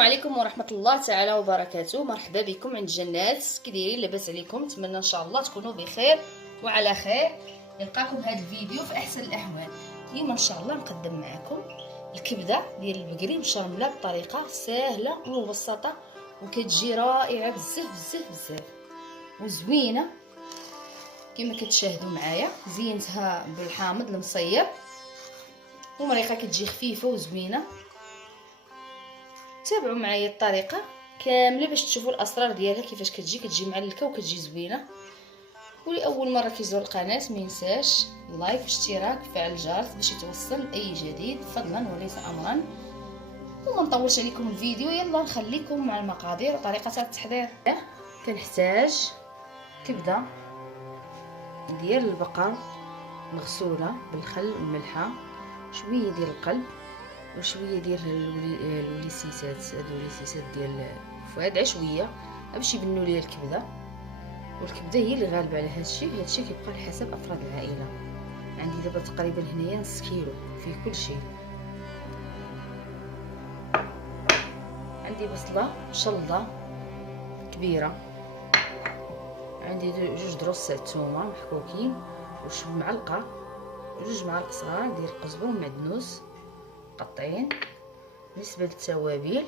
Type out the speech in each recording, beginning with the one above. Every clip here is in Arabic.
السلام عليكم ورحمه الله تعالى وبركاته. مرحبا بكم عند جنات. كي دايرين؟ لاباس عليكم؟ نتمنى ان شاء الله تكونوا بخير وعلى خير. نلقاكم هذا الفيديو في احسن الاحوال. اليوم ان شاء الله نقدم معكم الكبده ديال البقري مشرمله بطريقه سهله ومبسطه وكتجي رائعه بزاف بزاف بزاف وزوينه كما كتشاهدوا معايا. زينتها بالحامض المصيب ومريقه كتجي خفيفه وزوينه. تابعوا معايا الطريقه كامله باش تشوفوا الاسرار ديالها كيفاش كتجي معلكه وكتجي زوينه. ولاول مره كيزور القناه ما ينساش اللايك والاشتراك وفعل الجرس باش يتوصل اي جديد فضلا وليس امرا. وما نطولش عليكم الفيديو، يلا نخليكم مع المقادير وطريقه التحضير. كنحتاج كبده ديال البقر مغسوله بالخل والملحه، شويه ديال القلب وشويه ديال الوليسيسات، هاد الوليسيسات ديال الفؤاد عشويه باش يبنوا ليا الكبده. والكبده هي اللي غالبه على هادشي كيبقى على حسب افراد العائله. عندي دابا تقريبا هنايا نص كيلو فيه كل شيء. عندي بصله مشلضه كبيره، عندي جوج دروس تاع الثومه محكوكين وشويه معلقه جوج معالق صغار ديال القزبر ومعدنوس مقطعين. بالنسبه للتوابل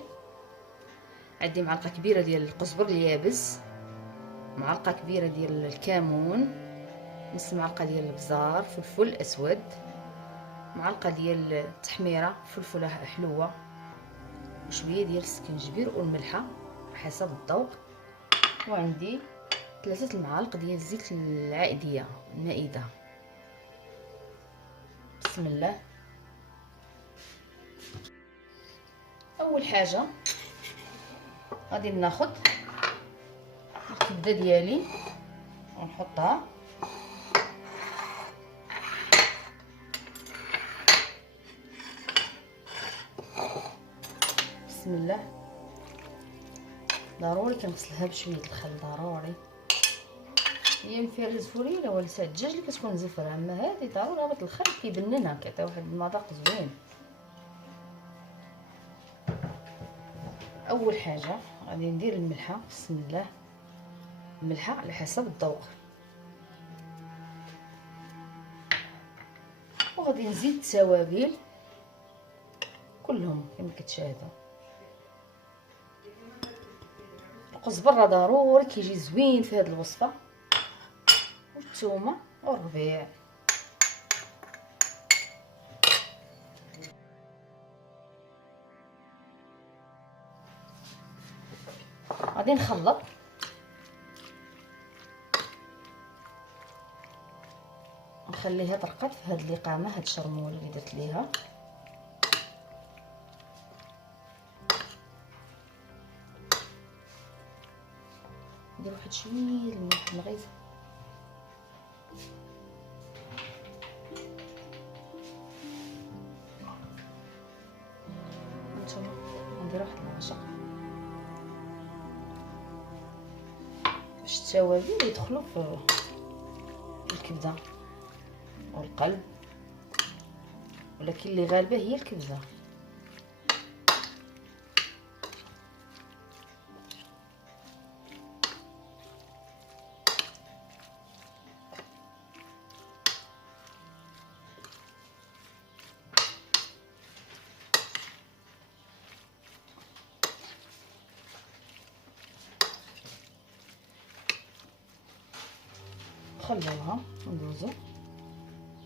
عندي معلقه كبيره ديال القزبر اليابس، معلقه كبيره ديال الكمون، نص معلقه ديال الابزار، فلفل اسود، معلقه ديال التحميره فلفله حلوه، وشويه ديال السكنجبير والملحه حسب الذوق. وعندي 3 المعالق ديال الزيت العائديه المائده. بسم الله. اول حاجه غادي ناخذ الكبده ديالي ونحطها بسم الله. ضروري كنغسلها بشويه الخل، ضروري. هي مفيها الزفوريله ولا لسان الدجاج اللي كتكون زفره، اما هذه ضروري هبط الخل كيبننها كيعطي واحد المذاق زوين. اول حاجه غادي ندير الملحه، بسم الله. الملحه على حسب الذوق، وغادي نزيد التوابل كلهم كما كتشاهدوا. القزبر راه ضروري كيجي زوين في هذه الوصفه، والثومه والربيع. غادي نخلط نخليها ترقد في هاد القامه، هاد الشرموله اللي درت ليها. ندير واحد شويه الملح الغيظ نتوما، ندير واحد العشق باش التوابل يدخلوا في الكبده والقلب، ولكن اللي غالبه هي الكبده. نخليوها ندوزو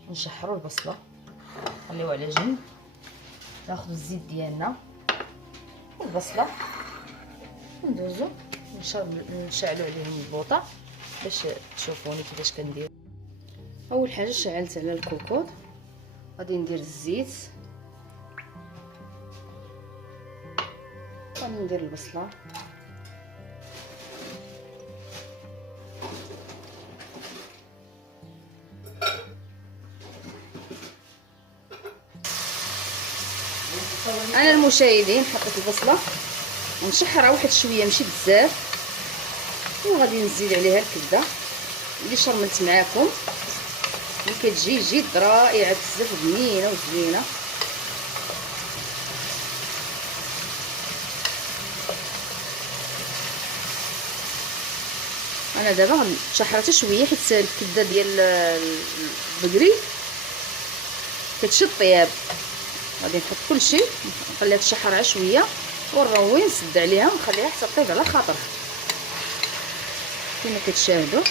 نشحروا البصله، نخليوها على جنب. ناخذ الزيت ديالنا والبصله ندوزو نشعلوا عليهم البوطه باش تشوفوني كيفاش كندير. اول حاجه شعلت على الكوكوط، غادي ندير الزيت، غادي ندير البصله، انا المشاهدين حطيت البصله ونشحرها واحد شويه ماشي بزاف، وغادي نزيد عليها الكبده اللي شرملت معاكم اللي كتجي جد رائعه بزاف بنينه وزوينه. انا دابا غنشحرها شويه حيت الكبده ديال البقري كتشد طياب. غادي نحط كلشي نخليها تشحر شويه ونروي نسد عليها ونخليها حتى طيب على خاطرها كما كتشاهدوا.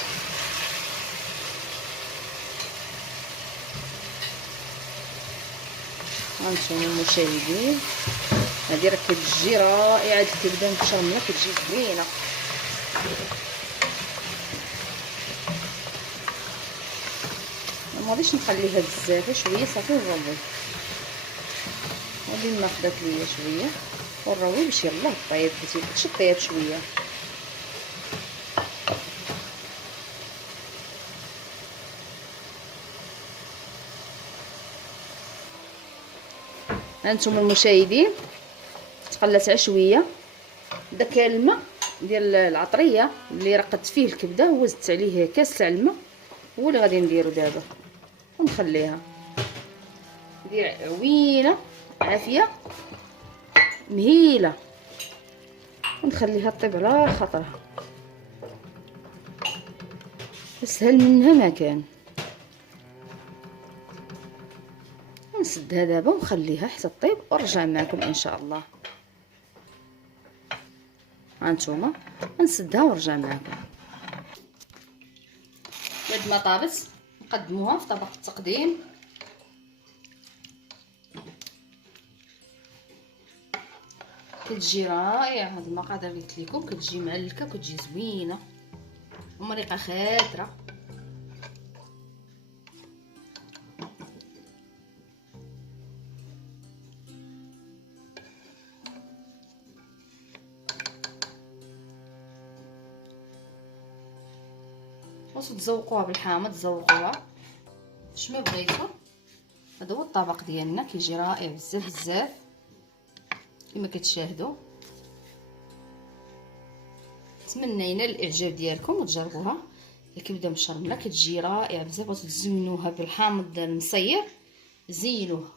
هانتوما المشاهدين هذه راه كتجي رائعه الكبده مشرمله كتجي زوينه. ما غاديش نخليها بزاف شويه صافي ونروي. غادي ناخذ ليا شويه ونروي باش يلاه طيب باش طيب شويه. هانتوما المشاهدين تقلات شويه داك الماء ديال العطريه اللي رقدت فيه الكبده هو زدت عليه كاس تاع الماء هو اللي غادي نديرو دابا ونخليها ندير عوينه عافيه مهيله ونخليها طيب على خاطرها اسهل منها ما كان. نسدها دابا ونخليها حتى طيب ونرجع معكم ان شاء الله. هانتوما نسدها ونرجع معكم. بعد ما طابت نقدموها في طبق التقديم. كتجي رائعه هاد المقادير اللي قلت لكم، كتجي معلكه وكتجي زوينه ومريقه خاطره. واش تزوقوها بالحامض تزوقوها شنو بغيتو. هذا هو الطبق ديالنا كيجي رائع بزاف بزاف كما كتشاهدوا. نتمنى ينال الاعجاب ديالكم وتجربوها. الكبده مشرمله كتجي رائعه بزاف. وتزينوها بالحامض المصير زينوه